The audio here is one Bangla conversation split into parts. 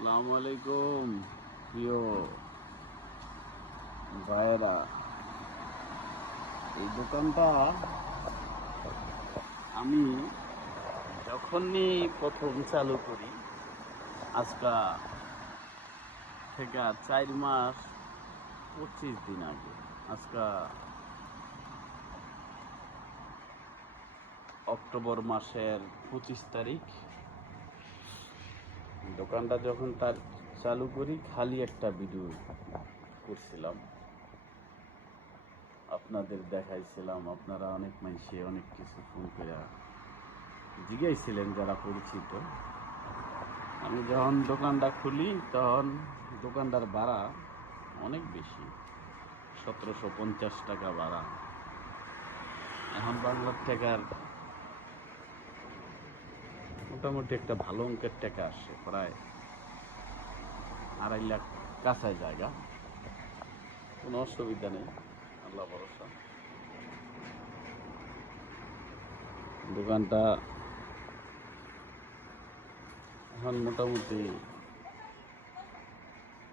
আসসালামু আলাইকুম, প্রিয় ভাইয়েরা। এই দোকানটা আমি যখনই প্রথম চালু করি, আজকা থেকে চার মাস পঁচিশ দিন আগে, আজকা অক্টোবর মাসের পঁচিশ তারিখ। দোকানটা যখন তার চালু করি, খালি একটা ভিডিও করছিলাম। আপনাদের দেখাইছিলাম, আপনারা অনেক মানুষে অনেক কিছু ফোন করে জিজ্ঞাসছিলেন যারা পরিচিত। আমি যখন দোকানটা খুলি, তখন দোকানদার ভাড়া অনেক বেশি, সতেরোশো পঞ্চাশ টাকা ভাড়া। এখন বাংলার টাকার মোটামুটি একটা ভালো অঙ্কের টাকা আসে, প্রায় আড়াই লাখ কাছায় জায়গা। কোনো অসুবিধা নেই, আল্লাহ ভরসা। দোকানটা এখন মোটামুটি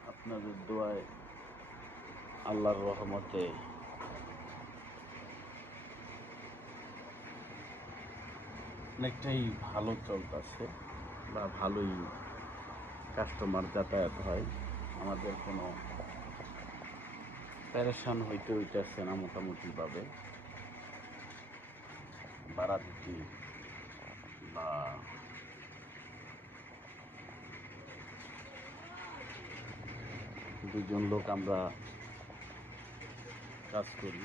আপনাদের দোয়ায় আল্লাহর রহমতে অনেকটাই ভালো চলতেছে বা ভালোই কাস্টমার যাতায়াত হয়। আমাদের কোনো প্যারেশান হইতে হইতেছে না মোটামুটিভাবে। ভাড়া বা দুজন লোক আমরা কাজ করি।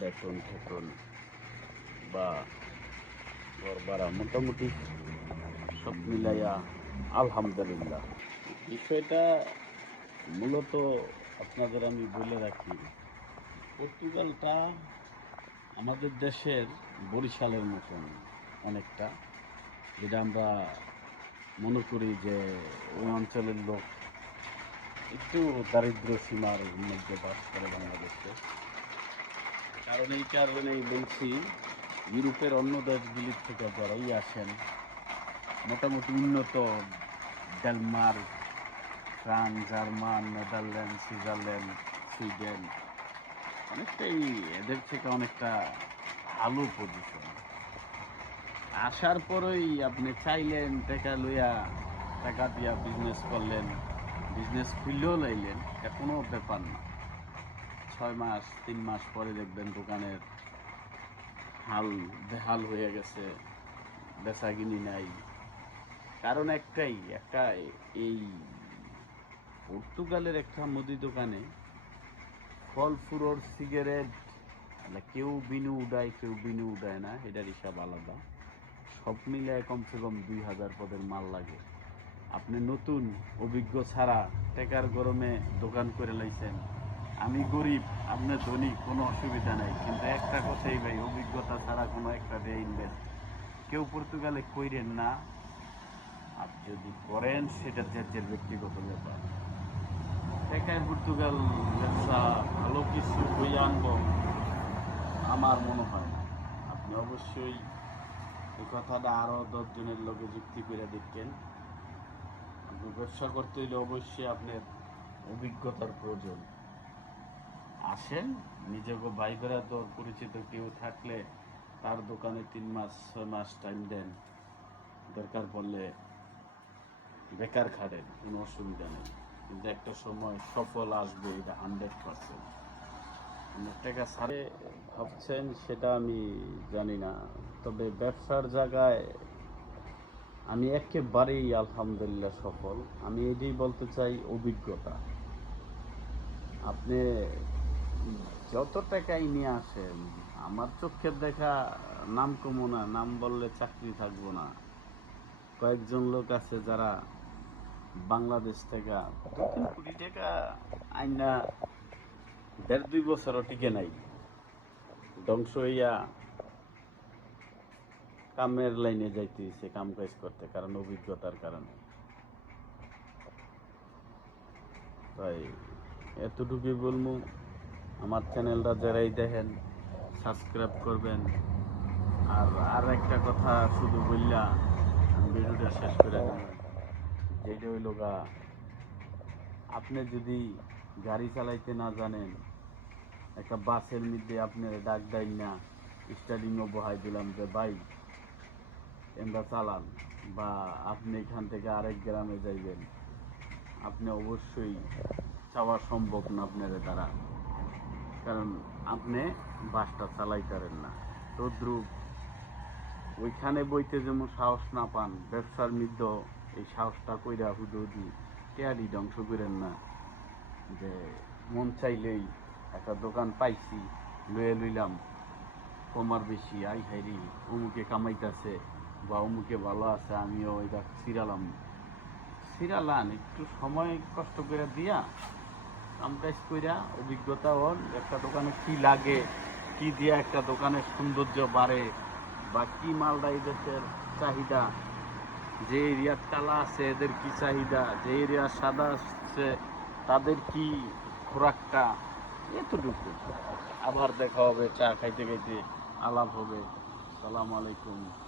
বেতন টেতন বা মোটামুটি সব মিলাইয়া আলহামদুলিল্লাহ। বিষয়টা মূলত আপনাদের আমি বলে রাখি, পর্তুগালটা আমাদের দেশের বরিশালের মতন অনেকটা, যেটা আমরা মনে করি যে ওই অঞ্চলের লোক একটু দারিদ্র সীমার মধ্যে বাস করে বাংলাদেশে। কারণ এই কারণেই বলছি ইউরোপের অন্য দেশগুলির থেকে যারাই আসেন, মোটামুটি উন্নত Denmark, France, German Netherland Switzerland, Sweden, অনেকটাই এদের থেকে অনেকটা ভালো পজিশন আসার পরেই আপনি চাইলেন, টাকা লইয়া টাকা দিয়া বিজনেস করলেন বিজনেস খুললেও লাইলেন, এটা কোনো ব্যাপার না। ছয় মাস, তিন মাস পরে দেখবেন দোকানের হাল, বেহাল হয়ে গেছে, বেচাকিনি নাই। কারণ একটাই, একটা এই পর্তুগালের একটা মুদি দোকানে ফল ফুরোর সিগারেট মানে কেউ বিনু উড়ায়, কেউ বিনু উড়ায় না, এটার হিসাব আলাদা। সব মিলায় কমসে কম দুই হাজার পদের মাল লাগে। আপনি নতুন, অভিজ্ঞ ছাড়া টেকার গরমে দোকান করে লাইছেন। আমি গরিব আপনার ধনী, কোনো অসুবিধা নাই। কিন্তু একটা কথাই ভাই, অভিজ্ঞতা ছাড়া কোনো একটা দিয়ে ইনভেস্ট কেউ পর্তুগালে কইরেন না, আর যদি করেন, সেটা যে ব্যক্তিগত ব্যাপার। টেকায় পর্তুগাল ব্যবসা ভালো কিছু বই আনব, আমার মনে হয় না। আপনি অবশ্যই এই কথাটা আরও দশজনের লোকে যুক্তি করে দেখবেন আপনি ব্যবসা করতে হলে অবশ্যই আপনার অভিজ্ঞতার প্রয়োজন। আসেন, নিজেকে ভাই বেড়া তো পরিচিত কেউ থাকলে তার দোকানে তিন মাস, ছয় মাস টাইম দেন। দরকার পড়লে বেকার খাটেন, কোনো অসুবিধা নেই। কিন্তু একটা সময় সফল আসবে, এটা হান্ড্রেড পার্সেন্ট টাকা সারে ভাবছেন, সেটা আমি জানি না। তবে ব্যবসার জায়গায় আমি একেবারেই আলহামদুলিল্লাহ সফল। আমি এটাই বলতে চাই, অভিজ্ঞতা। আপনি যত টাকাই নিয়ে আসেন, আমার চোখের দেখা নাম কমো না, নাম বললে চাকরি থাকব না। কয়েকজন লোক আছে যারা বাংলাদেশ থেকে দু তিন কোটি টাকা আইনা দেড় দুই বছরও টিকে নাই। ধ্বংস হইয়া কামের লাইনে যাইতে হইছে কাম কাজ করতে, কারণ অভিজ্ঞতার কারণে। তাই এতটুকুই বলব। আমার চ্যানেলটা যারাই দেখেন সাবস্ক্রাইব করবেন। আর আর একটা কথা শুধু বললা, আমি ভিডিওটা শেষ করে দেবেন যেটা হইল গা, আপনি যদি গাড়ি চালাইতে না জানেন, একটা বাসের মধ্যে আপনার ডাক দেন না স্টার্টিংও বহাই দিলাম যে, ভাই, এমরা চালান। বা আপনি এখান থেকে আরেক গ্রামে যাইবেন। আপনি অবশ্যই চাওয়া সম্ভব না আপনার দ্বারা। কারণ আপনি বাসটা চালাইতারেন না। তদ্রুপ ওইখানে বইতে যেমন সাহস না পান, ব্যবসার মধ্যে এই সাহসটা কইরা হুদুদি টেয়ারি ধ্বংস করেন না। যে মন চাইলেই একটা দোকান পাইছি, লয়ে লইলাম, কমার বেশি, আই হাইরি অমুকে কামাইতেছে বা অমুকে ভালো আছে, আমিও এটা সিরালাম সিরালান একটু সময় কষ্ট করে দিয়া কাজ কইরা অভিজ্ঞতা হন একটা দোকানে কি লাগে, কি দিয়া একটা দোকানের সৌন্দর্য বাড়ে বা কি মালটা দেশের চাহিদা, যে এরিয়ার কালা আছে এদের কি চাহিদা, যে এরিয়ার সাদা আছে তাদের কি খোরাকটা, এতটুকু। আবার দেখা হবে, চা খাইতে খাইতে আলাপ হবে। সালাম আলাইকুম।